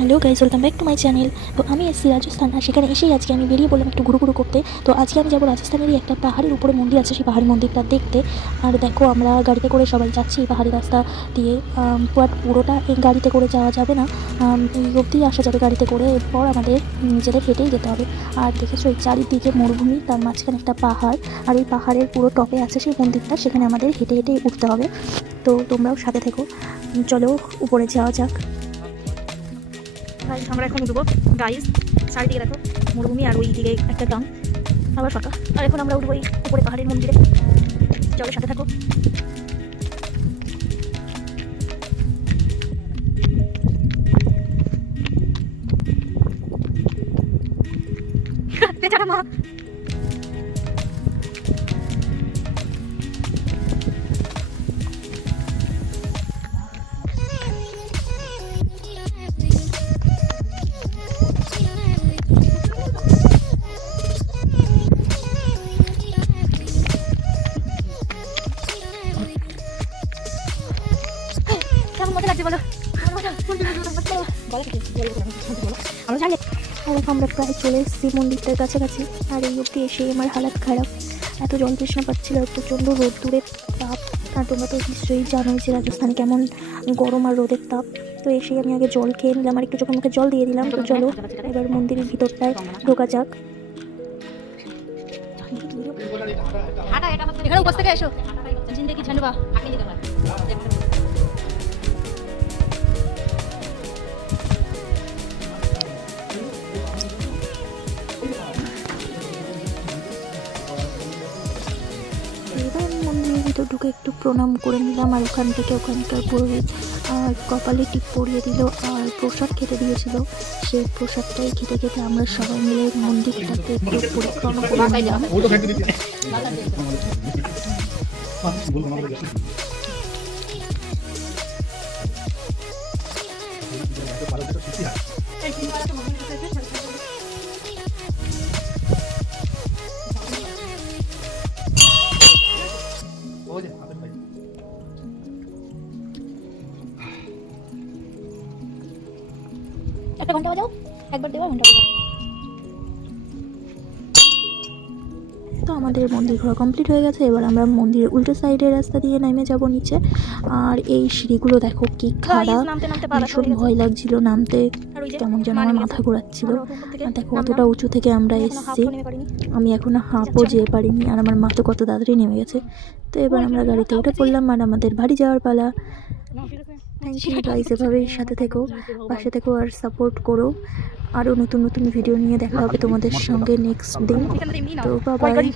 Hello guys, welcome back to my channel. তো আমি এসেছি রাজস্থান, আর সেখানে এসেই আজকে আমি বেরিয়ে বললাম একটু ঘুরু করতে। তো আজকে আমি যাবো রাজস্থানেরই একটা পাহাড়ের উপরে মন্দির আছে, সেই পাহাড়ি মন্দিরটা দেখতে। আর দেখো, আমরা গাড়িতে করে সবাই যাচ্ছি এই পাহাড়ি রাস্তা দিয়ে। পুরোটা এই গাড়িতে করে যাওয়া যাবে না, এই অবধি আসা যাবে গাড়িতে করে, এরপর আমাদের নিজেদের হেঁটেই যেতে হবে। আর দেখেছো এই চারিদিকে মরুভূমি, তার মাঝখানে একটা পাহাড়, আর এই পাহাড়ের পুরো টপে আছে সেই মন্দিরটা, সেখানে আমাদের হেঁটে হেঁটেই উঠতে হবে। তো তোমরাও সাথে থেকো, চলো উপরে যাওয়া যাক। আমরা এখন উঠবো গাইস, চারিদিকে দেখো মরুভূমি, আর ওই দিকে একটা গ্রাম আবার ফাঁকা। আর এখন আমরা উঠবো এই উপরে পাহাড়ের মন্দিরে, চলো সাথে থাকো। মা কেমন মজা লাগছে বলো। আমরা প্রায় চলে এসেছি মন্দিরটার কাছাকাছি, আর এই অবধি এসে আমার হালাত খারাপ, এত জল তৃষ্ণা পাচ্ছিল, প্রচণ্ড রোদ্দুরের তাপ। আর তোমরা তো নিশ্চয়ই জানোই যে রাজস্থানে কেমন গরম আর রোদের তাপ। তো এসে আমি আগে জল খেয়ে নিলাম, আর একটু যখন মুখে জল দিয়ে দিলাম। তো চলো এবার মন্দিরের ভিতরটায় ঢোকা যাক। এখানে উপর থেকে এসো, জিন্দেগি ঝান্ডবা মন্দিরের ভিতর ঢুকে একটু প্রণাম করে নিলাম, আর ওখান থেকে ওখানকার পুরোহিত আর কপালে টিপ পরিয়ে দিল, আর প্রসাদ খেতে দিয়েছিল। সেই প্রসাদটাই খেতে খেতে আমরা সবাই মিলে মন্দিরটাকে একটু পরিক্রমা করে নিলাম। একটা ঘন্টা বাজাও, একবার দেওয়া ঘন্টা বাজাও। তো আমাদের মন্দির ঘোরা কমপ্লিট হয়ে গেছে। এবার আমরা মন্দিরের উল্টো সাইডের রাস্তা দিয়ে নেমে যাব নিচে। আর এই সিঁড়িগুলো দেখো কি খারাপ, ভীষণ ভয় লাগছিল নামতে, কেমন যেন আমার মাথা ঘোরাচ্ছিল। আর দেখো কতটা উঁচু থেকে আমরা এসেছি, আমি এখনো হাঁপও যেয়ে পারিনি, আর আমার মা তো কত তাড়াতাড়ি নেমে গেছে। তো এবার আমরা গাড়িতে উঠে পড়লাম, আর আমাদের বাড়ি যাওয়ার পালা। থ্যাংক ইউ গাইস, এভাবেই সাথে থেকো, পাশে থেকো, আর সাপোর্ট করো। আরও নতুন নতুন ভিডিও নিয়ে দেখা হবে তোমাদের সঙ্গে নেক্সট দিন। তো বাই বাই।